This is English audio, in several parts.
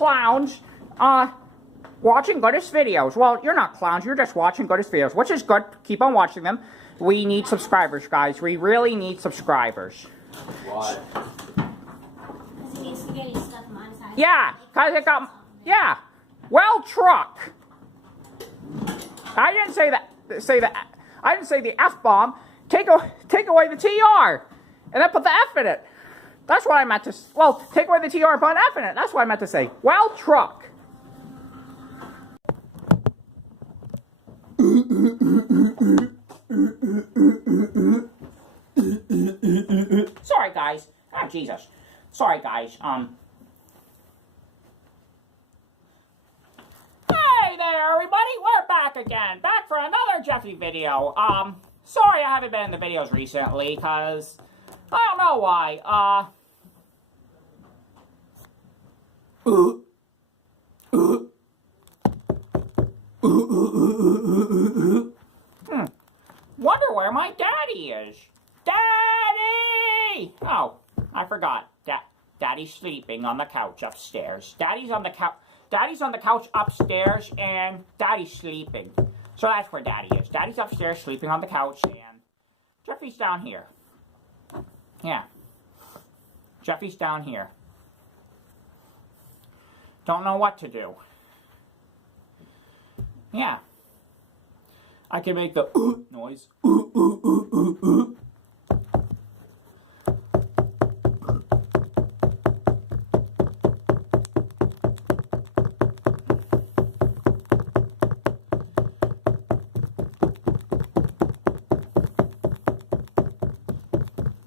clowns, watching Goodest videos. Well, you're not clowns, you're just watching Goodest videos, which is good. Keep on watching them. We need subscribers, guys. We really need subscribers. Why? Because he needs to get his stuff monetized. Yeah, because it got... Yeah. Well, truck. I didn't say that. I didn't say the F-bomb. Take away the TR. And then put the F in it. That's what I meant to... Well, take away the TR and put an F in it. That's what I meant to say. Well, truck. Sorry, guys. Oh, Jesus. Sorry, guys. Hey there, everybody. We're back again. Back for another Jeffy video. Sorry I haven't been in the videos recently, because I don't know why. Wonder where my daddy is. Daddy! Oh, I forgot. Daddy's sleeping on the couch upstairs. Daddy's on the couch upstairs, and Daddy's sleeping. So that's where Daddy is. Daddy's upstairs sleeping on the couch, and Jeffy's down here. Yeah. Jeffy's down here. Don't know what to do. Yeah. I can make the noise.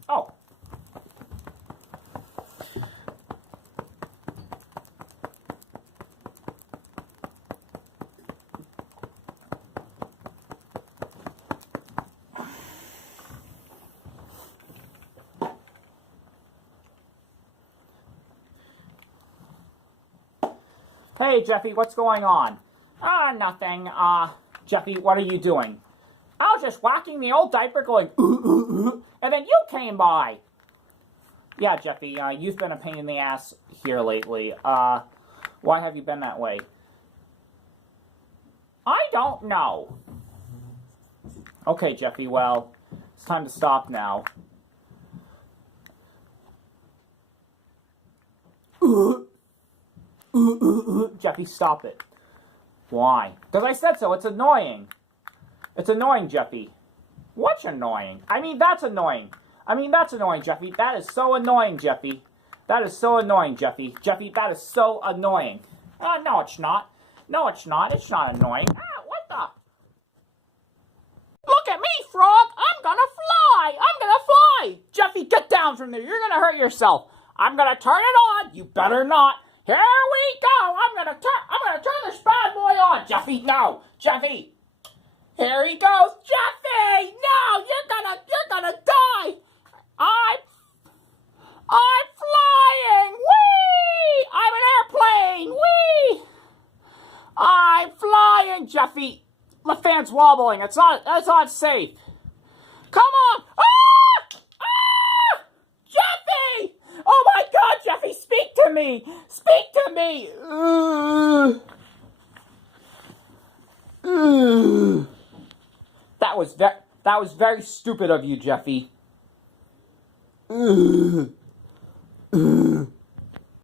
Oh. Hey, Jeffy, what's going on? Nothing. Jeffy, what are you doing? I was just whacking the old diaper going, and then you came by. Yeah, Jeffy, you've been a pain in the ass here lately. Why have you been that way? I don't know. Okay, Jeffy, well, it's time to stop now. Jeffy, stop it. Why? Because I said so. It's annoying. It's annoying, Jeffy. What's annoying? I mean, that's annoying. That's annoying, Jeffy. That is so annoying, Jeffy. That is so annoying, Jeffy. Jeffy, that is so annoying. No, it's not. No, it's not. It's not annoying. What the? Look at me, frog. I'm gonna fly. I'm gonna fly. Jeffy, get down from there. You're gonna hurt yourself. I'm gonna turn it on. You better not. Here we go. I'm gonna turn this bad boy on. Jeffy, no. Jeffy. Here he goes. Jeffy! No, you're gonna die. I'm flying. Whee! I'm an airplane. Whee! I'm flying, Jeffy. My fan's wobbling. It's not safe. Come on. Jeffy! Oh my God, Jeffy, speak to me. Speak to me. That was very stupid of you, Jeffy.